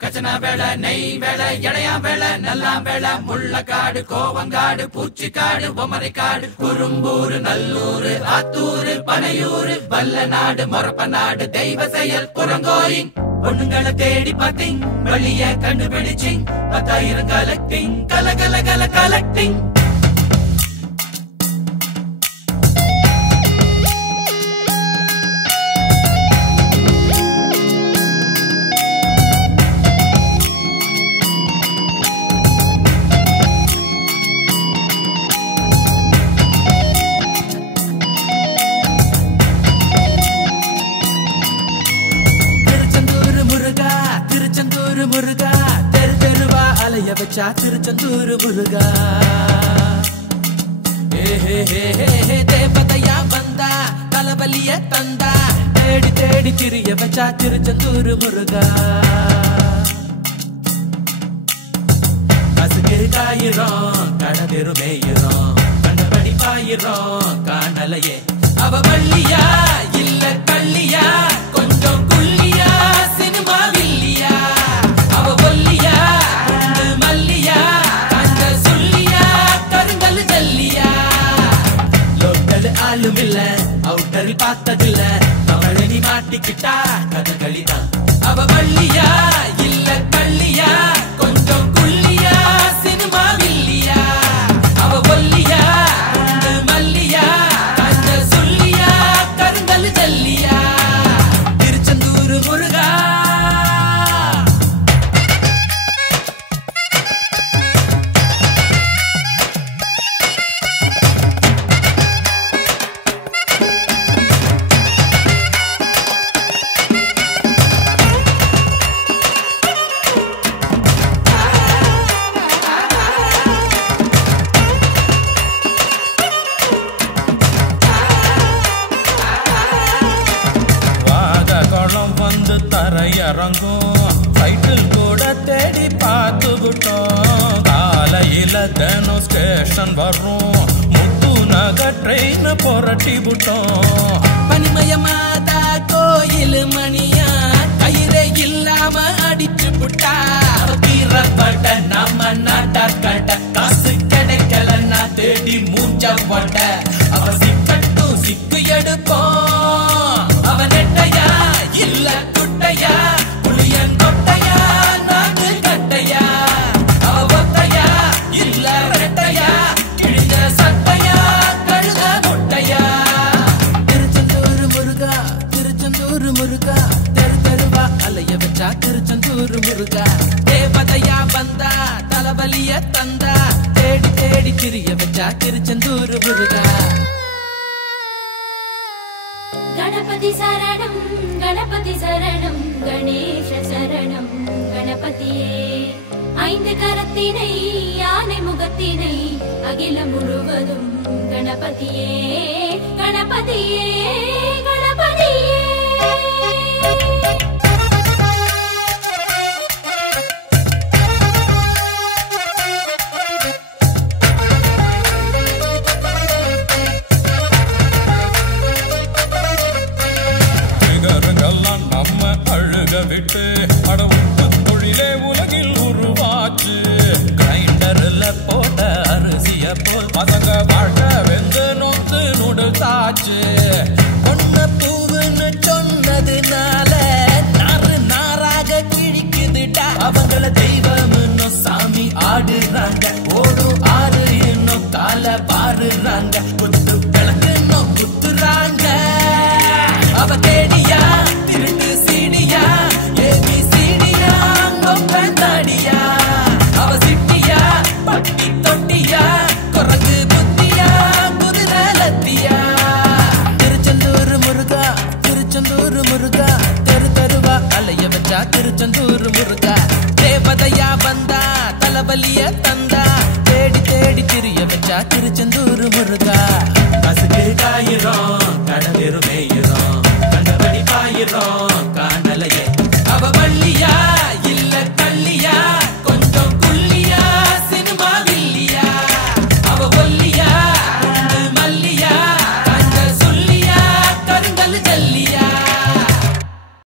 கச்சனா வேலை நெய் வேலை இடையா வேலை நல்லா வேலை முள்ளக்காடு கோவங்காடு பூச்சிக்காடு பொமரைக்காடு குறும்பூர் நல்லூர் ஆத்தூர் பனையூர் வல்லநாடு மொரப்பநாடு தெய்வ செயல் புறங்கோயிங் பொண்ணுங்களை தேடி பார்த்தீங் வழிய கண்டுபிடிச்சிங் 10,000 கலெக்டிங் கலகல கலெக்டிங் முருகா தெரு தெருவா அலைய வச்சா திருச்செந்தூர் முருகா தேவதையா வந்தா தலைவலிய தந்தா தேடி தேடி திரிய வச்சா திருச்செந்தூர் முருகா கசுக்கு காயிரும் கடதெரு மேயிரும் கண்டபடி பாயிரும் காணலையே அவ வள்ளியா இல்ல கள்ளியா கொஞ்சம் குள்ளியா சினிமா வில்லியா ஆளுமில்ல அவுட்டரில் பார்த்ததில்ல அவளை நீ மாட்டிக்கிட்டா கதகளிதான் அவ வள்ளியா இல்ல கள்ளியா கொஞ்சம் குள்ளியா சினிமா வில்லியா அவ ஒல்லியா மல்லியா கந்த சொல்லியா கருங்கல் ஜல்லியா திருச்செந்தூர் முருகா தரையறங்கும் சைக்கிள் கூட தேடி பார்த்து விட்டோம் காலையில தினம் ஸ்டேஷன் வரும் முத்து நகர் ட்ரெயின் புரட்டி விட்டோம் பனிமயமாதா கோயில் மணியா கயிறே இல்லாம அடிச்சு புட்டா கீரப்பட்ட நம்ம நாட்டாக்கட்ட காசு கிடைக்கலன்னா தேடி மூஞ்ச வட அவ சிக்கட்டும் சிக்கு எடுப்போம் அவ நெட்டையா இல்ல குட்டையா புளியங்கொட்டையா நாட்டு கட்டையா அவ ஒத்தையா இல்ல ரெட்டையா கிழிஞ்ச சட்டையா கழுத முட்டையா திருச்செந்தூர் முருகா திருச்செந்தூர் முருகா தெரு தெருவா அலைய வச்சா திருச்செந்தூர் முருகா தேவதையா வந்தா தலைவலிய தந்தா தேடி தேடி திரிய வச்சா திருச்செந்தூர் முருகா गणपति शरणं गणेश शरणं गणपतिये ஐந்து கரத்தினை யானை முகத்தினை அகிலம் முழுவதும் கணபதியே கணபதியே கணபதியே விட்டு அடமுட்டு தொழிலே உலகில் உருவாச்சு கிரைண்டர்ல போட்ட அரிசிய போல் பசங்க வாழ்க்கை வெந்து நொந்து நுடுத்தாச்சு பொண்ண பூவுன்னு சொன்னதுனால நாறு நாராக கிழிக்குதுட்டா அவங்கள தெய்வம்னு சாமி ஆடுறாங்க ஓடும் ஆறு இன்னும் கால பாருறாங்க குத்து விளக்கு இன்னும் குத்துறாங்க அவ தேடியா திருட்டு சீடியா ஏபிசிடியா கொப்பந்தாடியா அவ சிட்டியா பட்டி தொட்டியா குரங்கு புத்தியா குதிரை லத்தியா திருச்செந்தூர் முருகா திருச்செந்தூர் முருகா தெரு தெருவா அலைய வச்சா திருச்செந்தூர் முருகா தேவதையா வந்தா தலைவலிய தந்தா தேடி தேடி திரிய வச்சா திருச்செந்தூர்